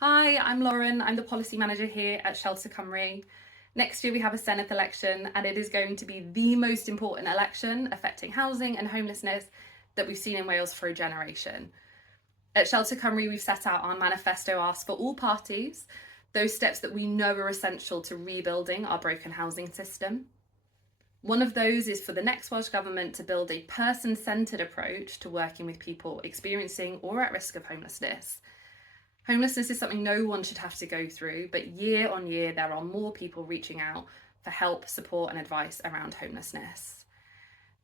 Hi, I'm Lauren. I'm the policy manager here at Shelter Cymru. Next year we have a Senedd election and it is going to be the most important election affecting housing and homelessness that we've seen in Wales for a generation. At Shelter Cymru we've set out our manifesto asks for all parties those steps that we know are essential to rebuilding our broken housing system. One of those is for the next Welsh Government to build a person-centred approach to working with people experiencing or at risk of homelessness. Homelessness is something no one should have to go through, but year on year there are more people reaching out for help, support and advice around homelessness.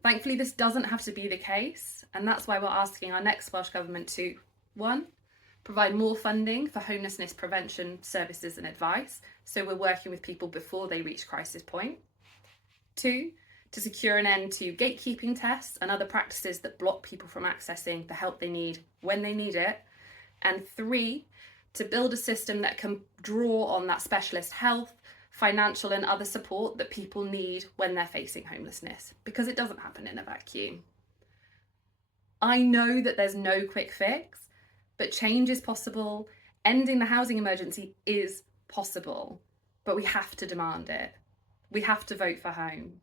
Thankfully this doesn't have to be the case, and that's why we're asking our next Welsh Government to 1. Provide more funding for homelessness prevention services and advice, so we're working with people before they reach crisis point. 2. To secure an end to gatekeeping tests and other practices that block people from accessing the help they need when they need it. And 3, to build a system that can draw on that specialist health, financial and other support that people need when they're facing homelessness, because it doesn't happen in a vacuum. I know that there's no quick fix, but change is possible. Ending the housing emergency is possible, but we have to demand it. We have to vote for home.